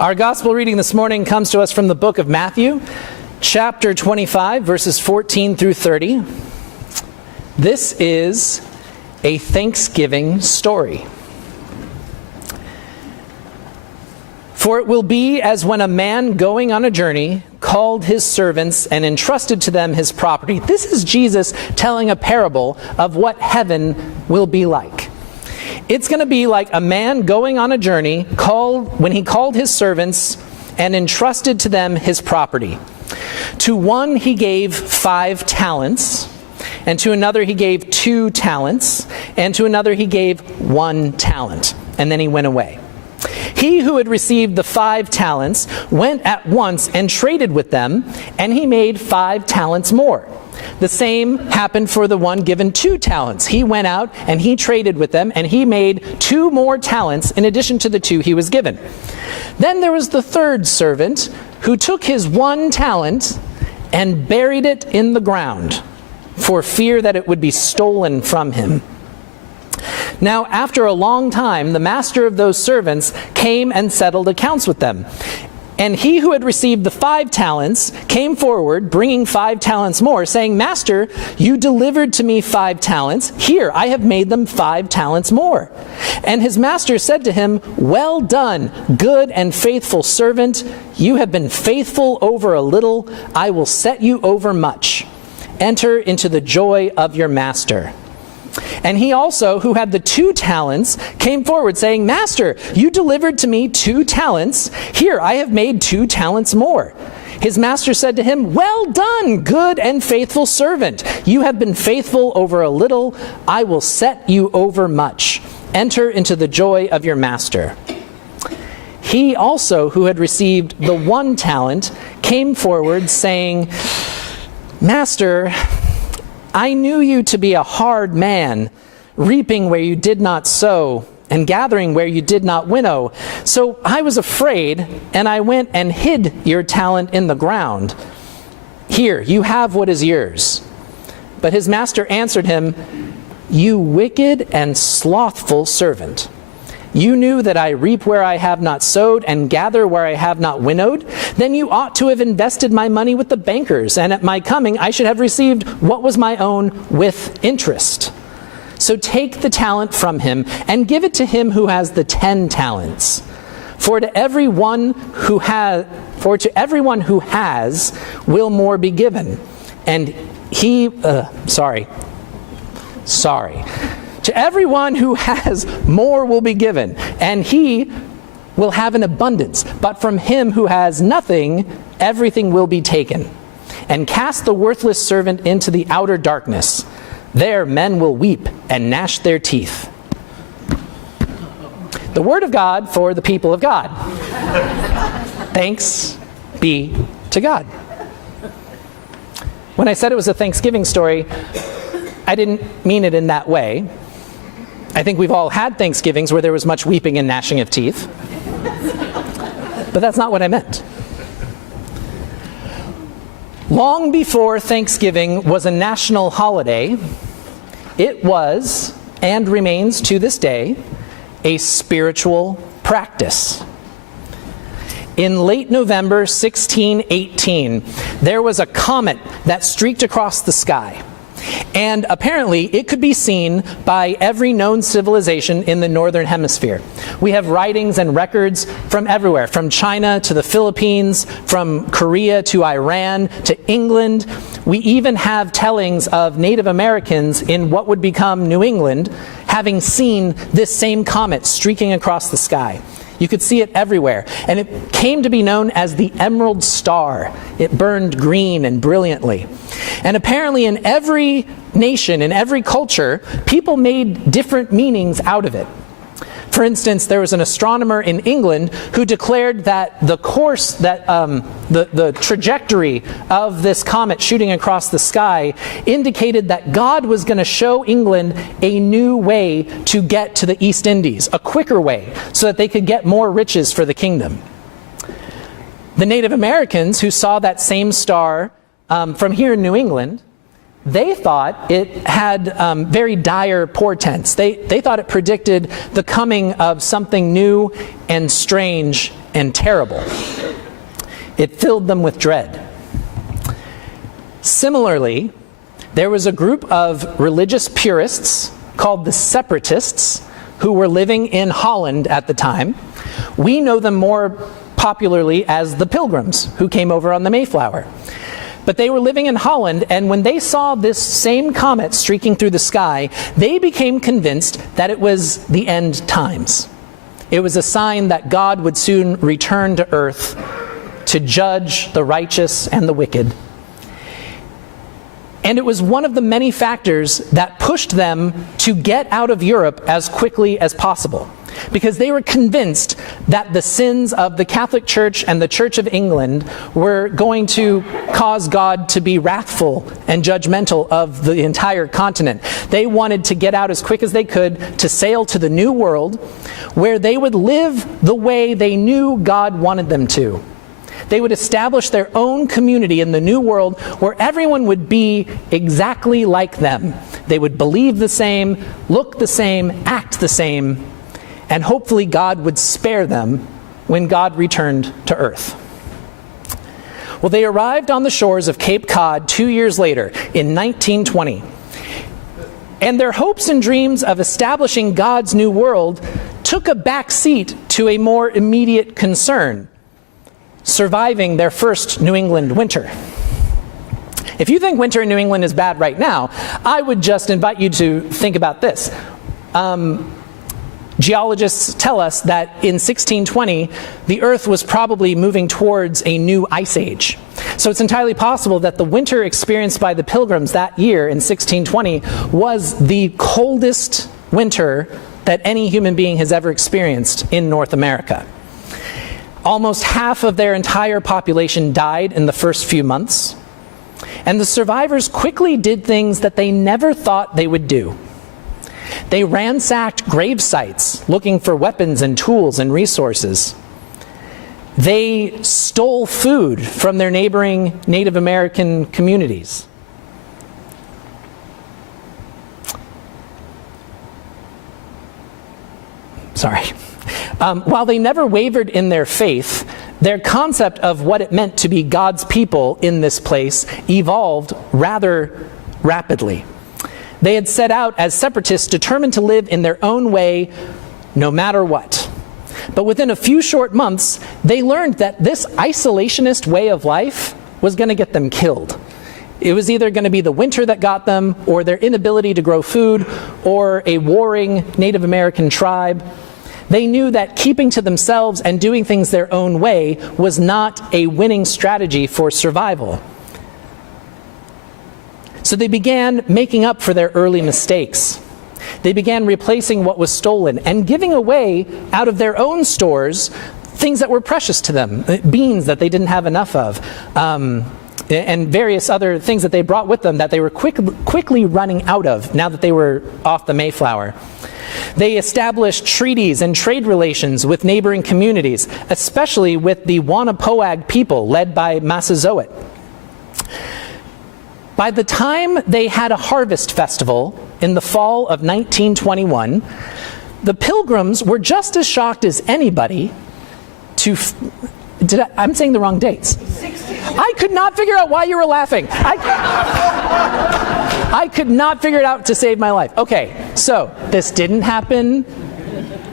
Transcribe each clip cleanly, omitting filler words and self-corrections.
Our gospel reading this morning comes to us from the book of Matthew, chapter 25, verses 14 through 30. This is a Thanksgiving story. For it will be as when a man going on a journey called his servants and entrusted to them his property. This is Jesus telling a parable of what heaven will be like. It's going to be like a man going on a journey when he called his servants and entrusted to them his property. To one he gave 5 talents, and to another he gave 2 talents, and to another he gave 1 talent. And then he went away. He who had received the 5 talents went at once and traded with them, and he made 5 talents more. The same happened for the one given 2 talents. He went out and he traded with them, and he made 2 more talents in addition to the 2 he was given. Then there was the third servant who took his 1 talent and buried it in the ground for fear that it would be stolen from him. Now, after a long time, the master of those servants came and settled accounts with them. And he who had received the 5 talents came forward, bringing 5 talents more, saying, Master, you delivered to me 5 talents. Here, I have made them 5 talents more. And his master said to him, Well done, good and faithful servant. You have been faithful over a little. I will set you over much. Enter into the joy of your master. And he also, who had the 2 talents, came forward, saying, Master, you delivered to me 2 talents. Here, I have made 2 talents more. His master said to him, Well done, good and faithful servant. You have been faithful over a little. I will set you over much. Enter into the joy of your master. He also, who had received the 1 talent, came forward, saying, Master, I knew you to be a hard man, reaping where you did not sow, and gathering where you did not winnow. So I was afraid, and I went and hid your talent in the ground. Here, you have what is yours. But his master answered him, You wicked and slothful servant. You knew that I reap where I have not sowed and gather where I have not winnowed? Then you ought to have invested my money with the bankers, and at my coming I should have received what was my own with interest. So take the talent from him and give it to him who has the 10 talents. For to everyone who has will more be given, and To everyone who has, more will be given, and he will have an abundance. But from him who has nothing, everything will be taken. And cast the worthless servant into the outer darkness. There men will weep and gnash their teeth. The word of God for the people of God. Thanks be to God. When I said it was a Thanksgiving story, I didn't mean it in that way. I think we've all had Thanksgivings where there was much weeping and gnashing of teeth. But that's not what I meant. Long before Thanksgiving was a national holiday, it was, and remains to this day, a spiritual practice. In late November 1618, there was a comet that streaked across the sky. And apparently, it could be seen by every known civilization in the northern hemisphere. We have writings and records from everywhere, from China to the Philippines, from Korea to Iran to England. We even have tellings of Native Americans in what would become New England having seen this same comet streaking across the sky. You could see it everywhere. And it came to be known as the Emerald Star. It burned green and brilliantly. And apparently in every nation, in every culture, people made different meanings out of it. For instance, there was an astronomer in England who declared that the course, that the trajectory of this comet shooting across the sky indicated that God was going to show England a new way to get to the East Indies, a quicker way, so that they could get more riches for the kingdom. The Native Americans who saw that same star from here in New England, they thought it had very dire portents. They thought it predicted the coming of something new and strange and terrible. It filled them with dread. Similarly, there was a group of religious purists called the Separatists who were living in Holland at the time. We know them more popularly as the Pilgrims who came over on the Mayflower. But they were living in Holland, and when they saw this same comet streaking through the sky, they became convinced that it was the end times. It was a sign that God would soon return to earth to judge the righteous and the wicked. And it was one of the many factors that pushed them to get out of Europe as quickly as possible, because they were convinced that the sins of the Catholic Church and the Church of England were going to cause God to be wrathful and judgmental of the entire continent. They wanted to get out as quick as they could to sail to the New World, where they would live the way they knew God wanted them to. They would establish their own community in the New World where everyone would be exactly like them. They would believe the same, look the same, act the same, and hopefully God would spare them when God returned to earth. Well, they arrived on the shores of Cape Cod 2 years later, in 1920. And their hopes and dreams of establishing God's new world took a back seat to a more immediate concern: surviving their first New England winter. If you think winter in New England is bad right now, I would just invite you to think about this. Geologists tell us that in 1620, the Earth was probably moving towards a new ice age. So it's entirely possible that the winter experienced by the Pilgrims that year in 1620 was the coldest winter that any human being has ever experienced in North America. Almost half of their entire population died in the first few months, and the survivors quickly did things that they never thought they would do. They ransacked grave sites looking for weapons and tools and resources. They stole food from their neighboring Native American communities. While they never wavered in their faith, their concept of what it meant to be God's people in this place evolved rather rapidly. They had set out as separatists determined to live in their own way no matter what. But within a few short months, they learned that this isolationist way of life was going to get them killed. It was either going to be the winter that got them, or their inability to grow food, or a warring Native American tribe. They knew that keeping to themselves and doing things their own way was not a winning strategy for survival. So they began making up for their early mistakes. They began replacing what was stolen and giving away out of their own stores things that were precious to them, beans that they didn't have enough of, and various other things that they brought with them that they were quickly running out of now that they were off the Mayflower. They established treaties and trade relations with neighboring communities, especially with the Wanapoag people led by Massasoit. By the time they had a harvest festival in the fall of 1921, the Pilgrims were just as shocked as anybody to... I'm saying the wrong dates. I could not figure out why you were laughing. I could not figure it out to save my life. Okay, so this didn't happen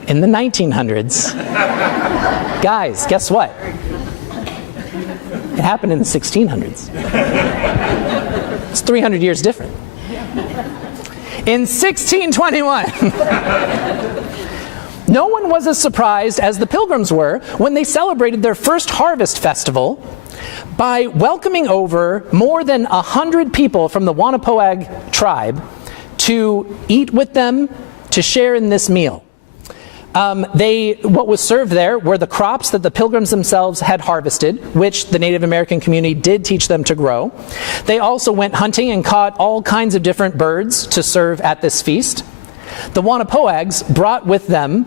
in the 1900s. Guys, guess what? It happened in the 1600s. It's 300 years different. In 1621, no one was as surprised as the Pilgrims were when they celebrated their first harvest festival by welcoming over more than 100 people from the Wanapoag tribe to eat with them, to share in this meal. What was served there were the crops that the Pilgrims themselves had harvested, which the Native American community did teach them to grow. They also went hunting and caught all kinds of different birds to serve at this feast. The Wanapoags brought with them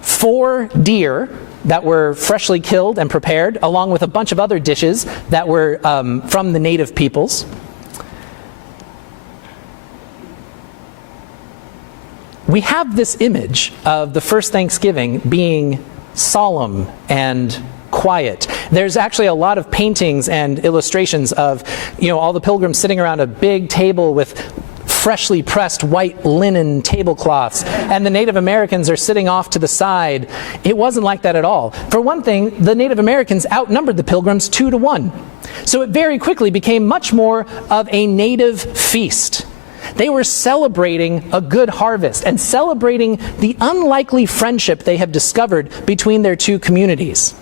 4 deer that were freshly killed and prepared, along with a bunch of other dishes that were from the native peoples. We have this image of the first Thanksgiving being solemn and quiet. There's actually a lot of paintings and illustrations of, all the pilgrims sitting around a big table with freshly pressed white linen tablecloths, and the Native Americans are sitting off to the side. It wasn't like that at all. For one thing, the Native Americans outnumbered the pilgrims 2-1. So it very quickly became much more of a native feast. They were celebrating a good harvest and celebrating the unlikely friendship they have discovered between their two communities.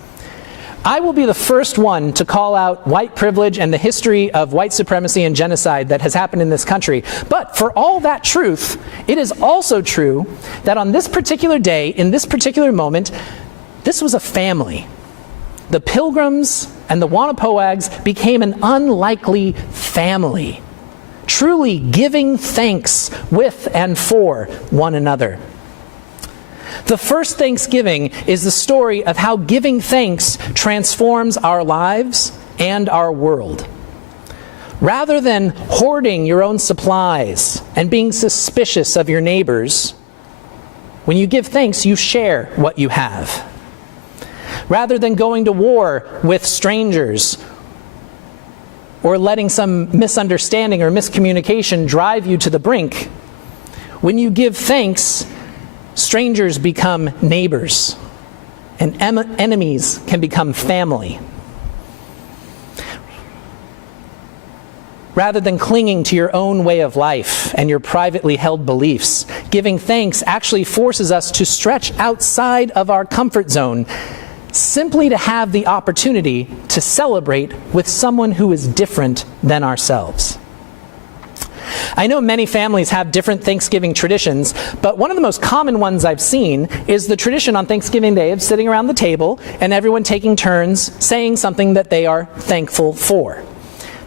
I will be the first one to call out white privilege and the history of white supremacy and genocide that has happened in this country. But for all that truth, it is also true that on this particular day, in this particular moment, this was a family. The Pilgrims and the Wannapoags became an unlikely family, truly giving thanks with and for one another. The first Thanksgiving is the story of how giving thanks transforms our lives and our world. Rather than hoarding your own supplies and being suspicious of your neighbors, when you give thanks, you share what you have. Rather than going to war with strangers or letting some misunderstanding or miscommunication drive you to the brink, when you give thanks, strangers become neighbors, and enemies can become family. Rather than clinging to your own way of life and your privately held beliefs, giving thanks actually forces us to stretch outside of our comfort zone, simply to have the opportunity to celebrate with someone who is different than ourselves. I know many families have different Thanksgiving traditions, but one of the most common ones I've seen is the tradition on Thanksgiving Day of sitting around the table and everyone taking turns saying something that they are thankful for.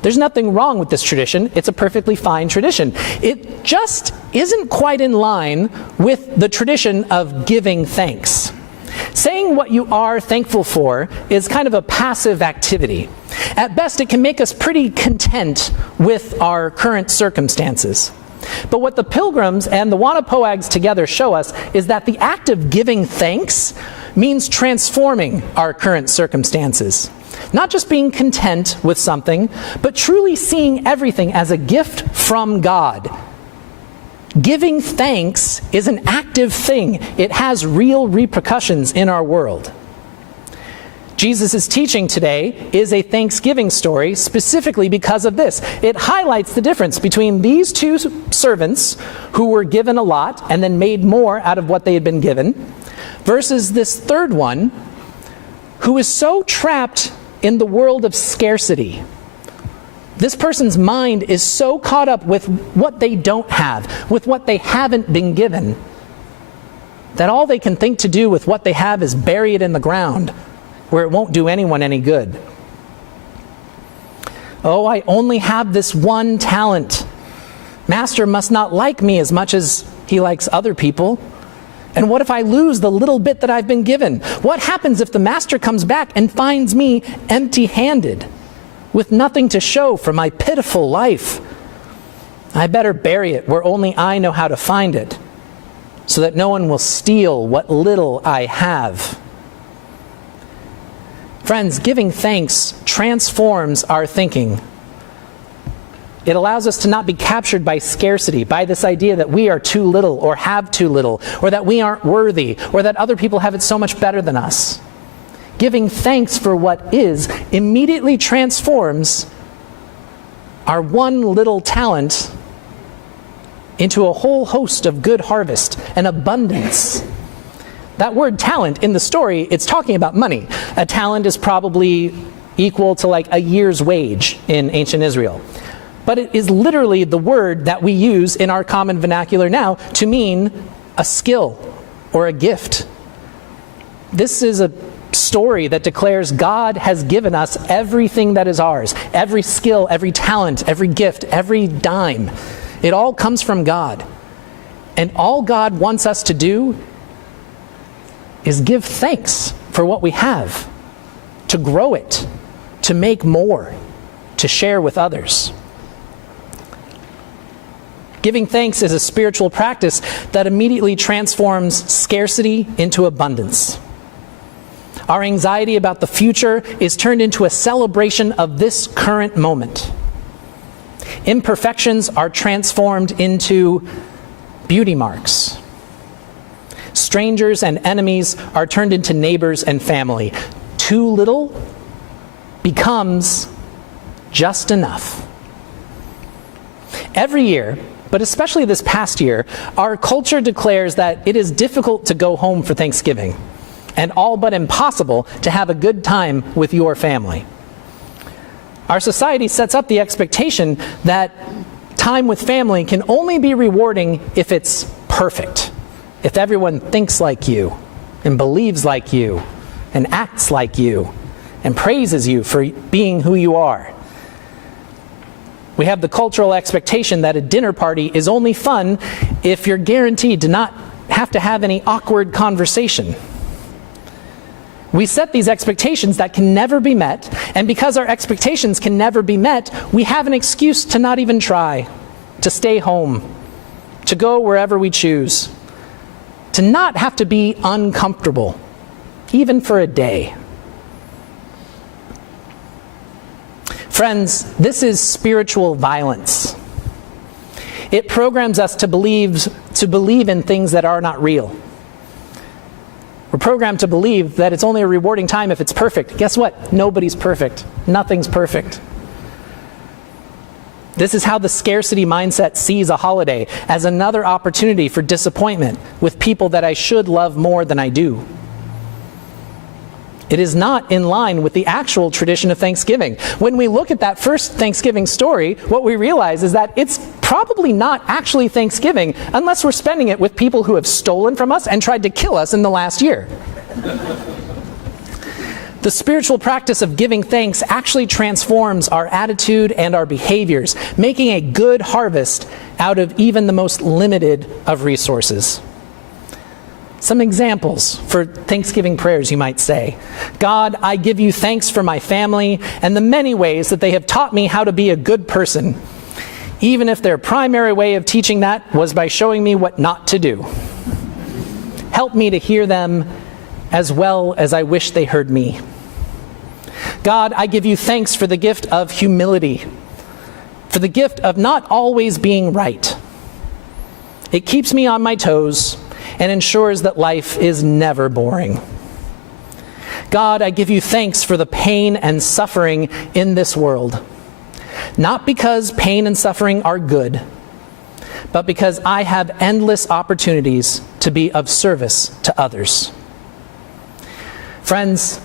There's nothing wrong with this tradition. It's a perfectly fine tradition. It just isn't quite in line with the tradition of giving thanks. Saying what you are thankful for is kind of a passive activity. At best, it can make us pretty content with our current circumstances. But what the Pilgrims and the Wannapoags together show us is that the act of giving thanks means transforming our current circumstances. Not just being content with something, but truly seeing everything as a gift from God. Giving thanks is an active thing. It has real repercussions in our world. Jesus' teaching today is a Thanksgiving story specifically because of this. It highlights the difference between these two servants who were given a lot and then made more out of what they had been given, versus this third one who is so trapped in the world of scarcity. This person's mind is so caught up with what they don't have, with what they haven't been given, that all they can think to do with what they have is bury it in the ground, where it won't do anyone any good. Oh, I only have this one talent. Master must not like me as much as he likes other people. And what if I lose the little bit that I've been given? What happens if the master comes back and finds me empty-handed, with nothing to show for my pitiful life? I better bury it where only I know how to find it, so that no one will steal what little I have. Friends, giving thanks transforms our thinking. It allows us to not be captured by scarcity, by this idea that we are too little or have too little, or that we aren't worthy, or that other people have it so much better than us. Giving thanks for what is immediately transforms our one little talent into a whole host of good harvest and abundance. That word talent in the story, it's talking about money. A talent is probably equal to like a year's wage in ancient Israel. But it is literally the word that we use in our common vernacular now to mean a skill or a gift. This is a story that declares God has given us everything that is ours. Every skill, every talent, every gift, every dime. It all comes from God. And all God wants us to do is give thanks for what we have, to grow it, to make more, to share with others. Giving thanks is a spiritual practice that immediately transforms scarcity into abundance. Our anxiety about the future is turned into a celebration of this current moment. Imperfections are transformed into beauty marks. Strangers and enemies are turned into neighbors and family. Too little becomes just enough. Every year, but especially this past year, our culture declares that it is difficult to go home for Thanksgiving and all but impossible to have a good time with your family. Our society sets up the expectation that time with family can only be rewarding if it's perfect, if everyone thinks like you and believes like you and acts like you and praises you for being who you are. We have the cultural expectation that a dinner party is only fun if you're guaranteed to not have to have any awkward conversation. We set these expectations that can never be met, and because our expectations can never be met, we have an excuse to not even try, to stay home, to go wherever we choose, to not have to be uncomfortable, even for a day. Friends, this is spiritual violence. It programs us to believe in things that are not real. We're programmed to believe that it's only a rewarding time if it's perfect. Guess what? Nobody's perfect. Nothing's perfect. This is how the scarcity mindset sees a holiday, as another opportunity for disappointment with people that I should love more than I do. It is not in line with the actual tradition of Thanksgiving. When we look at that first Thanksgiving story, what we realize is that it's probably not actually Thanksgiving unless we're spending it with people who have stolen from us and tried to kill us in the last year. The spiritual practice of giving thanks actually transforms our attitude and our behaviors, making a good harvest out of even the most limited of resources. Some examples for Thanksgiving prayers, you might say. God, I give you thanks for my family and the many ways that they have taught me how to be a good person, even if their primary way of teaching that was by showing me what not to do. Help me to hear them as well as I wish they heard me. God, I give you thanks for the gift of humility, for the gift of not always being right. It keeps me on my toes and ensures that life is never boring. God, I give you thanks for the pain and suffering in this world, not because pain and suffering are good, but because I have endless opportunities to be of service to others. Friends,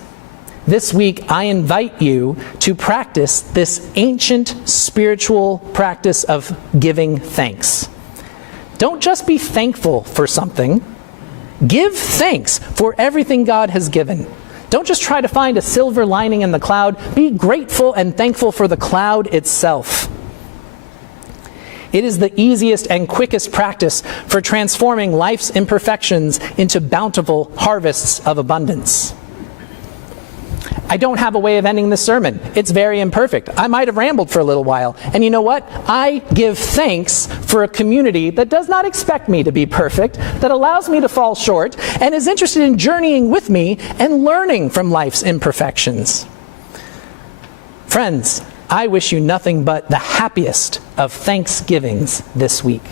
this week I invite you to practice this ancient spiritual practice of giving thanks. Don't just be thankful for something. Give thanks for everything God has given. Don't just try to find a silver lining in the cloud. Be grateful and thankful for the cloud itself. It is the easiest and quickest practice for transforming life's imperfections into bountiful harvests of abundance. I don't have a way of ending this sermon. It's very imperfect. I might have rambled for a little while. And you know what? I give thanks for a community that does not expect me to be perfect, that allows me to fall short, and is interested in journeying with me and learning from life's imperfections. Friends, I wish you nothing but the happiest of Thanksgivings this week.